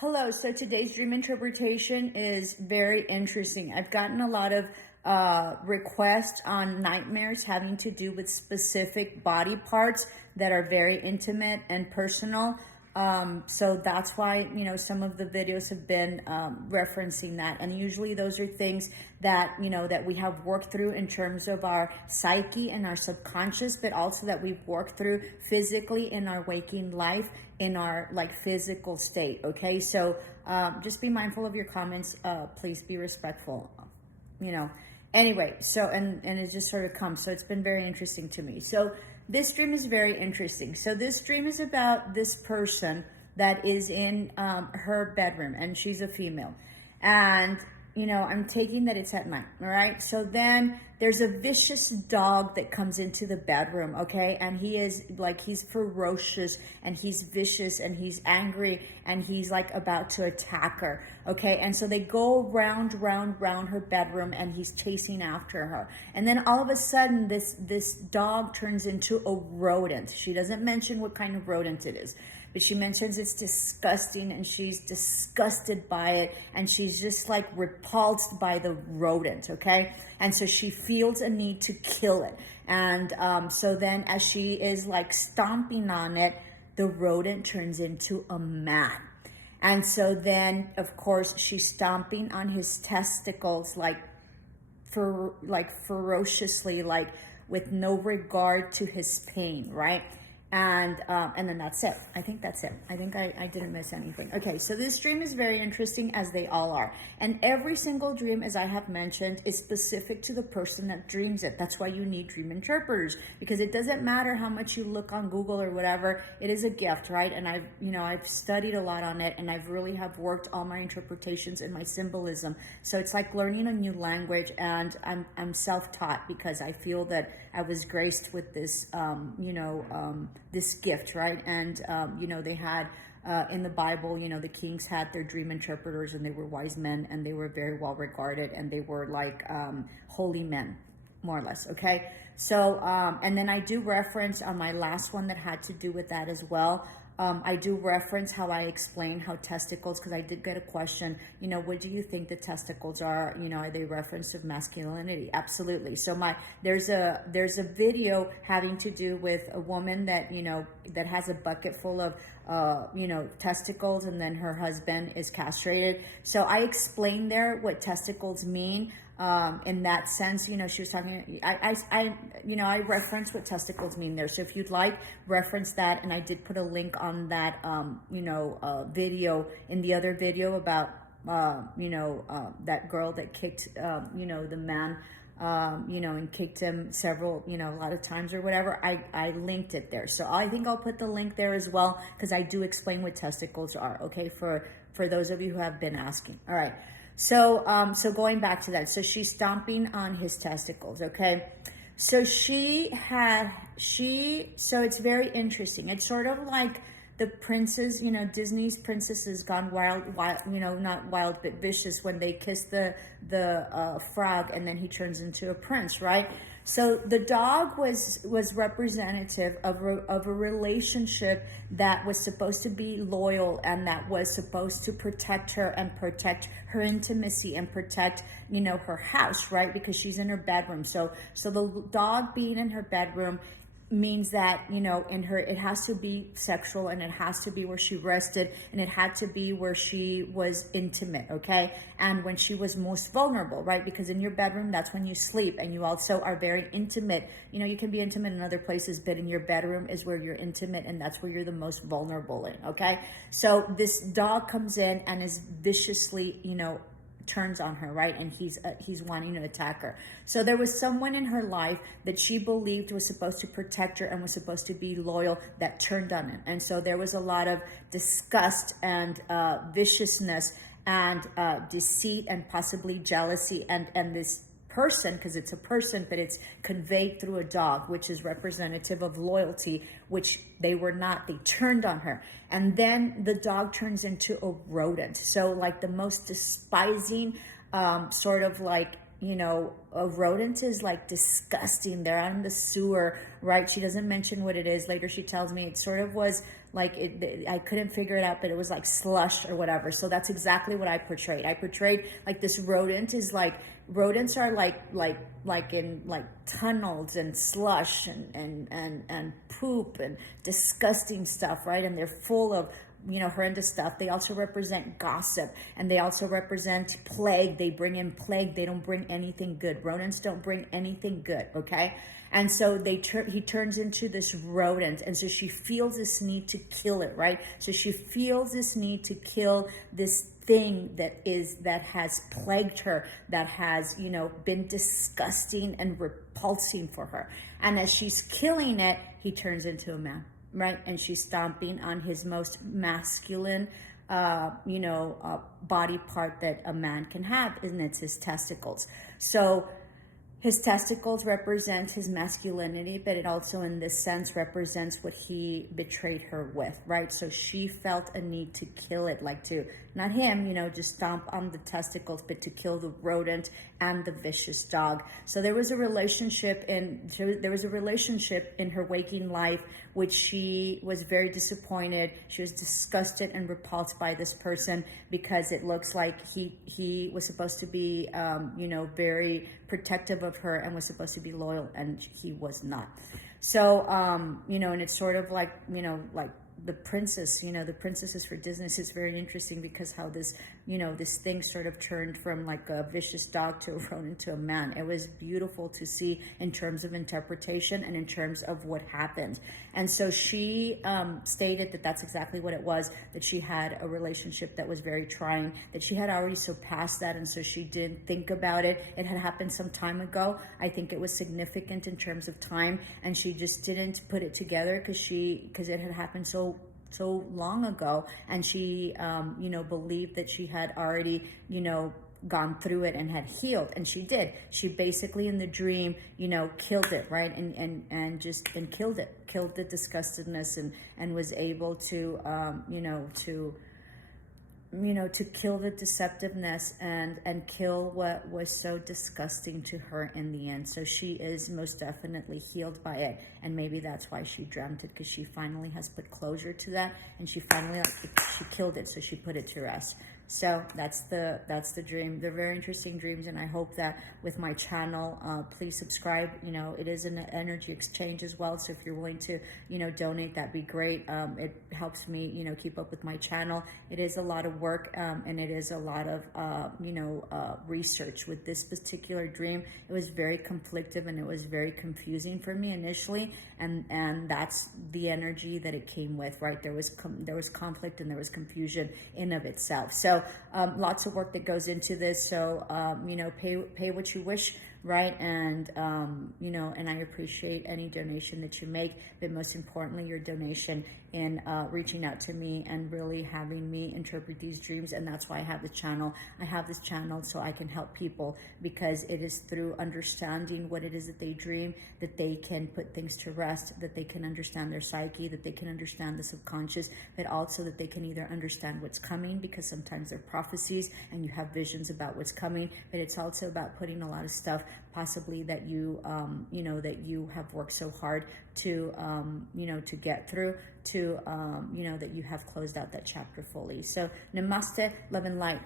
Hello, so today's dream interpretation is very interesting. I've gotten a lot of requests on nightmares having to do with specific body parts that are very intimate and personal. So that's why, some of the videos have been referencing that. And usually those are things that, that we have worked through in terms of our psyche and our subconscious, but also that we've worked through physically in our waking life, in our physical state. Okay. So just be mindful of your comments. Please be respectful, Anyway, so, and it just sort of comes. So it's been very interesting to me. So this dream is very interesting. So this dream is about this person that is in her bedroom, and she's a female. And, I'm taking that it's at night, all right? So then there's a vicious dog that comes into the bedroom, okay? And he is he's ferocious, and he's vicious, and he's angry, and he's about to attack her, okay? And so they go round her bedroom, and he's chasing after her. And then all of a sudden, this dog turns into a rodent. She doesn't mention what kind of rodent it is, but she mentions it's disgusting, and she's disgusted by it, and she's just repulsed by the rodent, okay? And so she feels a need to kill it. And so then as she is stomping on it, the rodent turns into a man. And so then, of course, she's stomping on his testicles ferociously, with no regard to his pain, right? And then that's it. I think that's it. I think I didn't miss anything. Okay, so this dream is very interesting, as they all are. And every single dream, as I have mentioned, is specific to the person that dreams it. That's why you need dream interpreters, because it doesn't matter how much you look on Google or whatever. It is a gift, right? And I've studied a lot on it, and I've really have worked all my interpretations and my symbolism. So it's like learning a new language, and I'm self-taught, because I feel that I was graced with this, this gift, right? And, they had, in the Bible, the kings had their dream interpreters, and they were wise men, and they were very well regarded, and they were holy men, more or less. Okay. So, and then I do reference on my last one that had to do with that as well. I do reference how I explain how testicles, because I did get a question, what do you think the testicles are? Are they reference of masculinity? Absolutely. So there's a video having to do with a woman that, that has a bucket full of, testicles, and then her husband is castrated. So I explained there what testicles mean. In that sense, she was talking, I reference what testicles mean there. So if you'd reference that. And I did put a link on that, video in the other video about, that girl that kicked, the man, and kicked him several, a lot of times or whatever. I linked it there. So I think I'll put the link there as well, because I do explain what testicles are, okay, for those of you who have been asking. All right. So, so going back to that, so she's stomping on his testicles, okay? So so it's very interesting. It's sort of like the princess, Disney's princesses gone wild, not wild, but vicious, when they kiss the frog, and then he turns into a prince, right? So the dog was representative of a relationship that was supposed to be loyal, and that was supposed to protect her and protect her intimacy and protect, her house, right? Because she's in her bedroom. So the dog being in her bedroom means that, in her, it has to be sexual, and it has to be where she rested, and it had to be where she was intimate, okay? And when she was most vulnerable, right? Because in your bedroom, that's when you sleep, and you also are very intimate. You can be intimate in other places, but in your bedroom is where you're intimate, and that's where you're the most vulnerable in, okay? So this dog comes in and is viciously, turns on her, right? And he's wanting to attack her. So there was someone in her life that she believed was supposed to protect her and was supposed to be loyal, that turned on him. And so there was a lot of disgust and viciousness and deceit and possibly jealousy, and this person, because it's a person, but it's conveyed through a dog, which is representative of loyalty, which they were not. They turned on her. And then the dog turns into a rodent. So the most despising, sort of you know, a rodent is like disgusting. They're out in the sewer, right? She doesn't mention what it is. Later she tells me it sort of was like, I couldn't figure it out, but it was like slush or whatever. So that's exactly what I portrayed. I portrayed like this rodent is like, rodents are like in like tunnels and slush and poop and disgusting stuff, right? And they're full of, you know, horrendous stuff. They also represent gossip, and they also represent plague. They bring in plague. They don't bring anything good. Rodents don't bring anything good, okay? And so he turns into this rodent, and so she feels this need to kill it, right? So she feels this need to kill this thing that has plagued her, that has, you know, been disgusting and repulsing for her. And as she's killing it, he turns into a man, right? And she's stomping on his most masculine, body part that a man can have, and it's his testicles. So his testicles represent his masculinity, but it also, in this sense, represents what he betrayed her with, right? So she felt a need to kill it, like to, not him, you know, just stomp on the testicles, but to kill the rodent and the vicious dog. So there was a relationship in her waking life, which she was very disappointed. She was disgusted and repulsed by this person, because it looks like he was supposed to be, very protective of her and was supposed to be loyal, and he was not. So, and it's sort of like, like the princess, the princesses for Disney. Is very interesting, because how this, this thing sort of turned from like a vicious dog to a rodent to a man. It was beautiful to see in terms of interpretation and in terms of what happened. And so she stated that that's exactly what it was, that she had a relationship that was very trying, that she had already surpassed that, and so she didn't think about it. It had happened some time ago. I think it was significant in terms of time, and she just didn't put it together because it had happened so long ago, and she believed that she had already gone through it and had healed, and she did. She basically in the dream killed it, right? And killed the disgustedness, and was able to to kill the deceptiveness and kill what was so disgusting to her in the end. So she is most definitely healed by it, and maybe that's why she dreamt it, because she finally has put closure to that, and she finally she killed it, so she put it to rest. So that's the dream. They're very interesting dreams, and I hope that with my channel, please subscribe. It is an energy exchange as well, so if you're willing to donate, that'd be great. It helps me keep up with my channel. It is a lot of work, and it is a lot of research with this particular dream. It was very conflictive, and it was very confusing for me initially, and that's the energy that it came with, right? There was conflict and there was confusion in of itself. So lots of work that goes into this. So pay what you wish, right? And and I appreciate any donation that you make, but most importantly, your donation in reaching out to me and really having me interpret these dreams. And that's why I have the channel. I have this channel so I can help people, because it is through understanding what it is that they dream that they can put things to rest, that they can understand their psyche, that they can understand the subconscious, but also that they can either understand what's coming, because sometimes they're prophecies and you have visions about what's coming, but it's also about putting a lot of stuff possibly that you that you have worked so hard to to get through, to that you have closed out that chapter fully. So namaste, love and light.